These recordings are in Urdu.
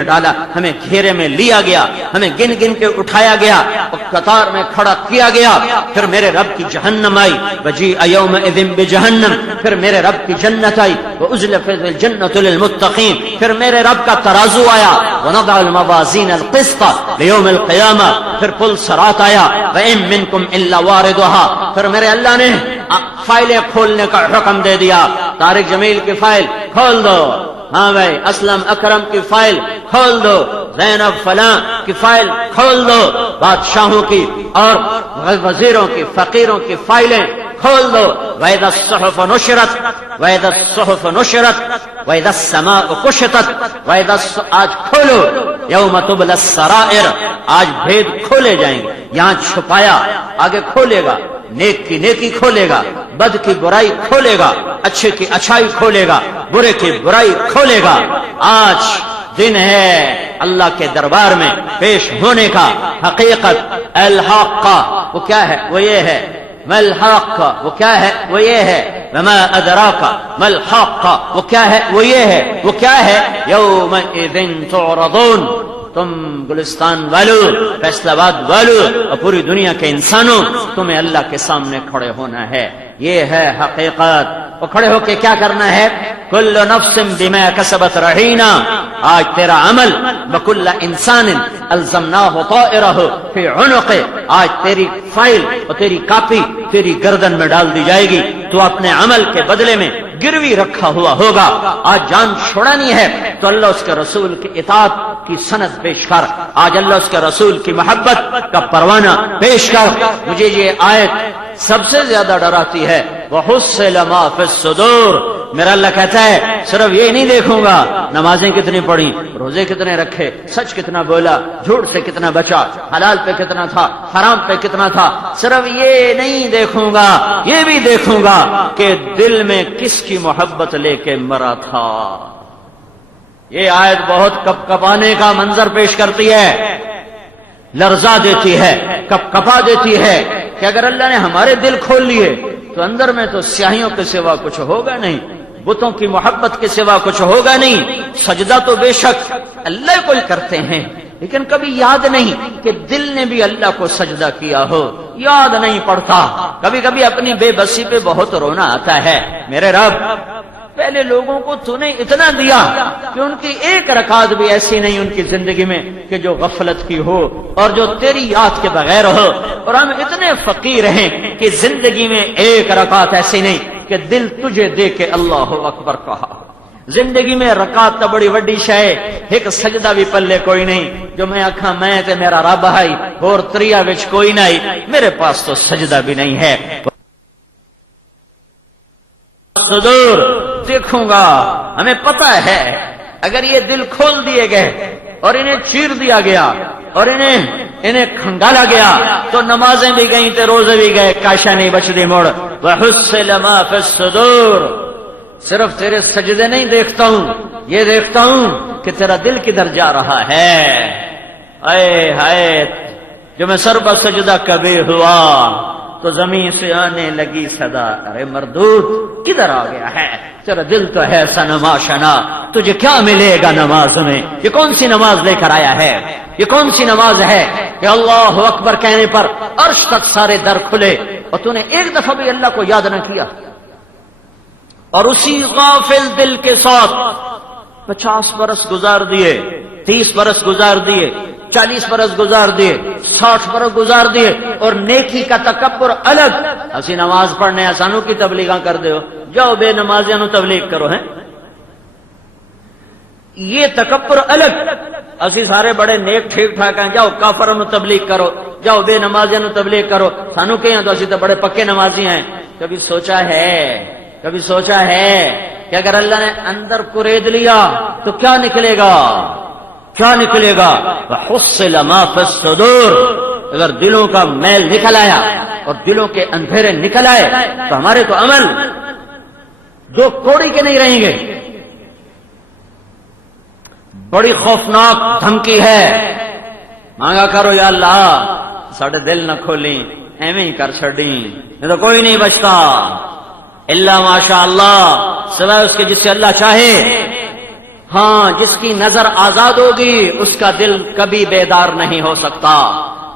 ڈالا، ہمیں گھیرے میں لیا گیا، ہمیں گن گن کے اٹھایا گیا اور قطار میں کھڑا کیا گیا. پھر میرے رب کی جہنم آئی، وجیء یومئذ بجہنم. پھر میرے رب کی جنت آئی، وازلفت الجنۃ للمتقین. پھر میرے رب کا ترازو آیا، ونضع الموازین القسط لیوم القیامہ. پھر پل صراط آیا، وإن منکم الا واردها. پھر میرے اللہ نے فائلیں کھولنے کا حکم دے دیا. طارق جمیل کی فائل کھول دو، ہاں بھائی اسلم اکرم کی فائل کھول دو، زینب فلاں کی فائل کھول دو، بادشاہوں کی اور وزیروں کی فقیروں کی فائلیں کھول دو. وَإِذَا الصُّحُفُ نُشِرَتْ وَإِذَا الصُّحُفُ نُشِرَتْ وَإِذَا السَّمَاءُ كُشِطَتْ آج کھولو، یوم تبلی السرائر، آج بھید کھولے جائیں گے. یہاں چھپایا، آگے کھولے گا. نیک کی نیکی کھولے گا، بد کی برائی کھولے گا، اچھے کی اچھائی کھولے گا، برے کی برائی کھولے گا. آج دن ہے اللہ کے دربار میں پیش ہونے کا. حقیقت الحق وہ کیا ہے؟ وہ یہ ہے. ما الحق وہ کیا ہے؟ وہ یہ ہے. وما ادراک ما الحق وہ کیا ہے؟ وہ یہ ہے. وہ کیا ہے؟ یومئذ تعرضون. تم گلستان والو، فیصلہ آباد والو اور پوری دنیا کے انسانوں، تمہیں اللہ کے سامنے کھڑے ہونا ہے. یہ ہے حقیقت. اور کھڑے ہو کے کیا کرنا ہے؟ کل نفس بما کسبت رہینا. آج تیرا عمل بکل انسان الزمناہ طائرہ فی عنقہ. آج تیری فائل اور تیری کاپی تیری گردن میں ڈال دی جائے گی. تو اپنے عمل کے بدلے میں گروی رکھا ہوا ہوگا. آج جان چھوڑانی ہے تو اللہ اس کے رسول کی اطاعت کی سند پیش کر. آج اللہ اس کے رسول کی محبت کا پروانہ پیش کر. مجھے یہ آیت سب سے زیادہ ڈراتی ہے. وَحُصِّلَ مَا فِي الصُّدُورِ. میرا اللہ کہتا ہے صرف یہ نہیں دیکھوں گا نمازیں کتنی پڑھی، روزے کتنے رکھے، سچ کتنا بولا، جھوٹ سے کتنا بچا، حلال پہ کتنا تھا، حرام پہ کتنا تھا. صرف یہ نہیں دیکھوں گا، یہ بھی دیکھوں گا کہ دل میں کس کی محبت لے کے مرا تھا. یہ آیت بہت کپ کپانے کا منظر پیش کرتی ہے، لرزا دیتی ہے، کپ کپا دیتی ہے کہ اگر اللہ نے ہمارے دل کھول لیے تو اندر میں تو سیاہیوں کے سوا کچھ ہوگا نہیں، بتوں کی محبت کے سوا کچھ ہوگا نہیں. سجدہ تو بے شک اللہ کو کرتے ہیں، لیکن کبھی یاد نہیں کہ دل نے بھی اللہ کو سجدہ کیا ہو. یاد نہیں پڑتا. کبھی کبھی اپنی بے بسی پہ بہت رونا آتا ہے. میرے رب پہلے لوگوں کو تو نے اتنا دیا کہ ان کی ایک رکعت بھی ایسی نہیں ان کی زندگی میں کہ جو غفلت کی ہو اور جو تیری یاد کے بغیر ہو. اور ہم اتنے فقیر ہیں کہ زندگی میں ایک رکعت ایسی نہیں کہ دل تجھے دے کے اللہ اکبر کہا. زندگی میں رکعت تو بڑی وڈی شے، ایک سجدہ بھی پلے کوئی نہیں جو میں آکھاں میں تے میرا رب ہے اور تریا وچ کوئی نہیں. میرے پاس تو سجدہ بھی نہیں ہے. صدور دیکھوں گا. ہمیں پتہ ہے اگر یہ دل کھول دیے گئے اور انہیں چیر دیا گیا اور انہیں کھنگالا گیا تو نمازیں بھی گئیں تے روزے بھی گئے، کاشا نہیں بچ دی مڑ. وَحُصِّلَ مَا فِي الصُّدُورِ. صرف تیرے سجدے نہیں دیکھتا ہوں، یہ دیکھتا ہوں کہ تیرا دل کدھر جا رہا ہے. اے ہائے جو میں سر پر سجدہ کبھی ہوا تو زمین سے آنے لگی صدا، ارے مردود کدھر آ گیا ہے؟ تیرا دل تو ہے سنما شنا. تجھے کیا ملے گا نماز میں؟ یہ کون سی نماز لے کر آیا ہے؟ یہ کون سی نماز ہے کہ اللہ اکبر کہنے پر عرش تک سارے در کھلے اور تو نے ایک دفعہ بھی اللہ کو یاد نہ کیا؟ اور اسی غافل دل کے ساتھ 50 برس گزار دیے، 30 برس گزار دیے، 40 برس گزار دیے، 60 برس گزار دیے اور نیکی کا تکبر الگ. اسی نماز پڑھنے آسانوں کی تبلیغاں کر دے ہو، جاؤ بے نمازیاں نو تبلیغ کرو. ہیں یہ تکبر الگ. اسی سارے بڑے نیک ٹھیک ٹھاک ہیں، جاؤ کافروں نو تبلیغ کرو، جاؤ بے نمازیاں نو تبلیغ کرو. سانو کہ تو اسی تو بڑے پکے نمازی ہیں. کبھی سوچا ہے کہ اگر اللہ نے اندر کورید لیا تو کیا نکلے گا؟ کیا نکلے گا؟ وَحُصِّلَ مَا فِي الصُّدُورِ. اگر دلوں کا میل نکل آیا اور دلوں کے اندھیرے نکل آئے تو ہمارے تو عمل دو کوڑی کے نہیں رہیں گے. بڑی خوفناک دھمکی ہے. مانگا کرو یا اللہ ساڑھے دل نہ کھولیں، ایویں ہی کر چھڑیں، یہ تو کوئی نہیں بچتا الا ماشاء اللہ، سوائے اس کے جس سے اللہ چاہے. ہاں جس کی نظر آزاد ہوگی اس کا دل کبھی بیدار نہیں ہو سکتا.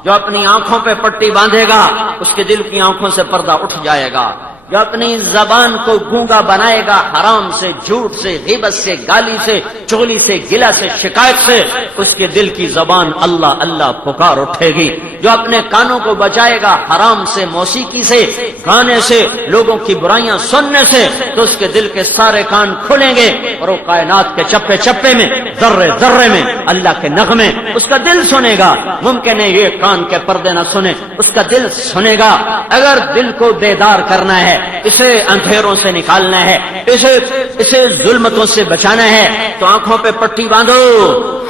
جو اپنی آنکھوں پہ پٹی باندھے گا اس کے دل کی آنکھوں سے پردہ اٹھ جائے گا. جو اپنی زبان کو گونگا بنائے گا حرام سے، جھوٹ سے، غیبت سے، گالی سے، چغلی سے، گلہ سے، شکایت سے، اس کے دل کی زبان اللہ اللہ پکار اٹھے گی. جو اپنے کانوں کو بچائے گا حرام سے، موسیقی سے، گانے سے، لوگوں کی برائیاں سننے سے، تو اس کے دل کے سارے کان کھلیں گے اور وہ کائنات کے چپے چپے میں، ذرے ذرے میں اللہ کے نغمے اس کا دل سنے گا. ممکن ہے یہ کان کے پردے نہ سنے، اس کا دل سنے گا. اگر دل کو بیدار کرنا ہے، اسے اندھیروں سے نکالنا ہے، اسے ظلمتوں سے بچانا ہے، تو آنکھوں پہ پٹی باندھو،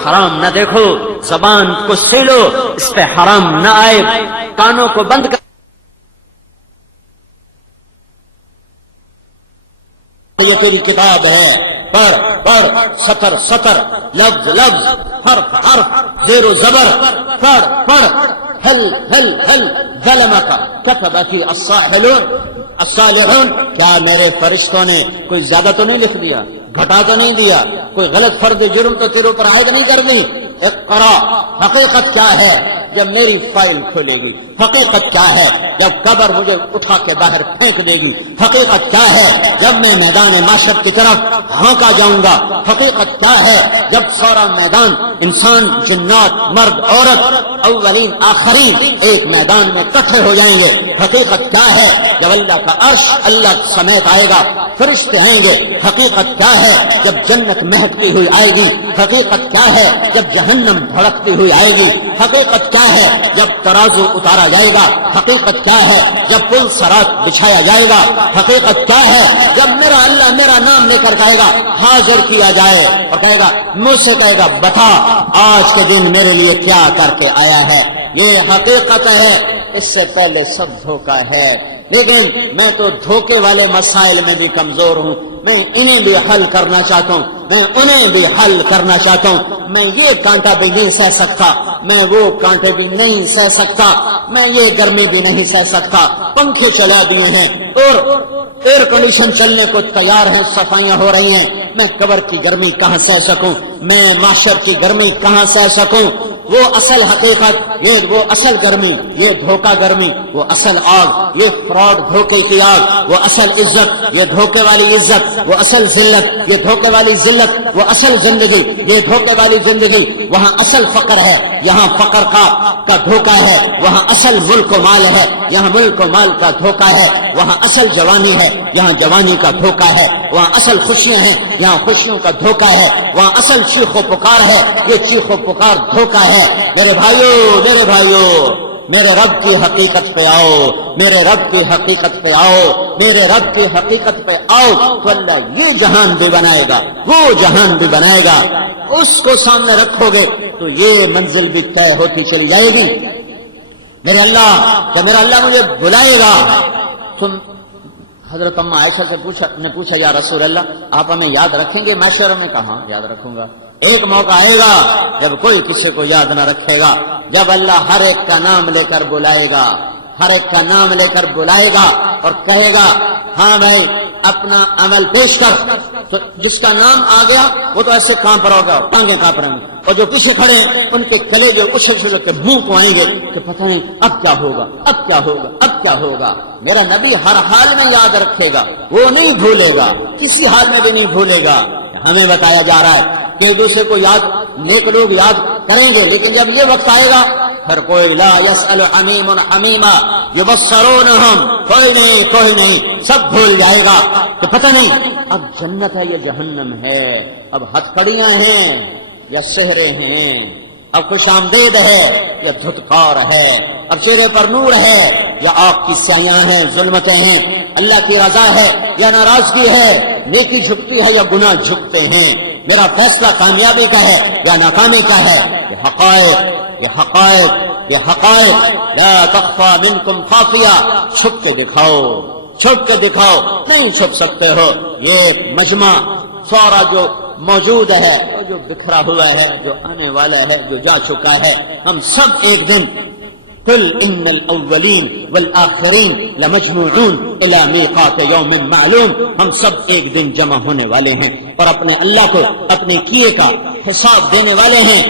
حرام نہ دیکھو، زبان کو سیلو، اس پہ حرام نہ آئے، کانوں کو بند کر. یہ تیری کتاب ہے، پڑھ پڑھ، سطر سطر، لفظ لفظ، حرف حرف، زیر و زبر، پڑھ پڑھ. ہل ہل ہل ظلمک کتبت الصالحون. کیا میرے فرشتوں نے کوئی زیادہ تو نہیں لکھ دیا، گھٹا تو نہیں دیا، کوئی غلط فرض جرم تو تیرے اوپر عائد نہیں کر دی؟ اقرا. حقیقت کیا ہے جب میری فائل کھولے گی؟ حقیقت کیا ہے جب قبر مجھے اٹھا کے باہر پھینک دے گی؟ حقیقت کیا ہے جب میں میدان معاشر کی طرف ہانکا جاؤں گا؟ حقیقت کیا ہے جب سارا میدان، انسان، جنات، مرد، عورت، اولین آخرین ایک میدان میں اکٹھے ہو جائیں گے؟ حقیقت کیا ہے جب اللہ کا عرش اللہ سمیت آئے گا، فرشتے آئیں گے؟ حقیقت کیا ہے جب جنت مہکتی ہوئی آئے گی؟ حقیقت کیا ہے جب جہنم بھڑکتی ہوئی آئے گی؟ حقیقت کیا ہے جب ترازو اتارا جائے گا؟ حقیقت کیا ہے جب پل صراط بچھایا جائے گا؟ حقیقت کیا ہے جب میرا اللہ میرا نام لے کر کہے گا، حاضر کیا جائے اور کہے گا، مجھ سے کہے گا، بتا آج کے دن میرے لیے کیا کر کے آیا ہے؟ یہ حقیقت ہے. اس سے پہلے سب دھوکہ ہے. لیکن میں تو دھوکے والے مسائل میں بھی کمزور ہوں. میں انہیں بھی حل کرنا چاہتا ہوں، میں انہیں بھی حل کرنا چاہتا ہوں. میں یہ کانٹا بھی نہیں سہ سکتا، میں وہ کانٹے بھی نہیں سہ سکتا، میں یہ گرمی بھی نہیں سہ سکتا. پنکھے چلا دیے ہیں اور ایئر کنڈیشن چلنے کو تیار ہیں، صفائیاں ہو رہی ہیں. میں قبر کی گرمی کہاں سہ سکوں؟ میں محشر کی گرمی کہاں سہ سکوں؟ وہ اصل حقیقت، یہ وہ اصل گرمی، یہ دھوکہ گرمی، وہ اصل آگ، یہ فراڈ دھوکے کی آگ، وہ اصل عزت، یہ دھوکے والی عزت، وہ اصل ذلت، یہ دھوکے والی ذلت، وہ اصل زندگی، یہ دھوکے والی زندگی. وہاں اصل فقر ہے، یہاں فقر کا دھوکہ ہے. وہاں اصل ملک و مال ہے، یہاں ملک و مال کا دھوکہ ہے. وہاں اصل جوانی ہے، یہاں جوانی کا دھوکہ ہے. وہاں اصل خوشیاں ہیں، یہاں خوشیوں کا دھوکہ ہے. وہاں اصل چیخ و پکار ہے، یہ چیخ و پکار دھوکہ ہے. میرے بھائیو، میرے بھائیو، میرے رب کی حقیقت پہ آؤ، میرے رب کی حقیقت پہ آؤ، میرے رب کی حقیقت پہ آؤ تو اللہ یہ جہان بھی بنائے گا، وہ جہان بھی بنائے گا. اس کو سامنے رکھو گے تو یہ منزل بھی طے ہوتی چلی جائے گی. میرے اللہ کہ میرا اللہ مجھے بلائے گا. حضرت اما عائشہ سے پوچھا یا رسول اللہ آپ ہمیں یاد رکھیں گے معاشرے میں؟ کہا یاد رکھوں گا. ایک موقع آئے گا جب کوئی کسی کو یاد نہ رکھے گا، جب اللہ ہر ایک کا نام لے کر بلائے گا، ہر ایک کا نام لے کر بلائے گا اور کہے گا ہاں بھائی اپنا عمل پیش کر. تو جس کا نام آ گیا وہ تو ایسے کانپ رہا ہوگا، ٹانگیں کانپ رہیں گے، اور جو پیچھے کھڑے ہیں ان کے کلیجے اچھل کے منہ کو آئیں گے کہ پتہ نہیں اب کیا ہوگا، اب کیا ہوگا، اب کیا ہوگا. میرا نبی ہر حال میں یاد رکھے گا، وہ نہیں بھولے گا، کسی حال میں بھی نہیں بھولے گا. ہمیں بتایا جا رہا ہے کہ ایک دوسرے کو یاد، نیک لوگ یاد کریں گے، لیکن جب یہ وقت آئے گا پھر کوئی لا يسأل حمیم حمیما یبصرونہم، کوئی نہیں سب بھول جائے گا. تو پتہ نہیں اب جنت ہے یا جہنم ہے، اب ہتھ کڑیاں ہیں یا سہرے ہیں، اب خوش آمدید ہے یا دھتکار ہے، اب چہرے پر نور ہے یا آگ کی سیاں ہیں، ظلمتیں ہیں، اللہ کی رضا ہے یا ناراضگی ہے، نیکی جھکتی ہے یا گناہ جھکتے ہیں، میرا فیصلہ کامیابی کا ہے یا ناکامی کا ہے. یہ حقائق، یہ حقائق، یہ حقائق لا تخفى منکم خافیہ. چھپ کے دکھاؤ، چھپ کے دکھاؤ، نہیں چھپ سکتے ہو. یہ مجمع سارا جو موجود ہے، جو بکھرا ہوا ہے، جو آنے والا ہے، جو جا چکا ہے، ہم سب ایک دن قل ان الاولین والآخرین لمجموعون الی میقات یوم معلوم، ہم سب ایک دن جمع ہونے والے ہیں اور اپنے اللہ کو اپنے کیے کا حساب دینے والے ہیں۔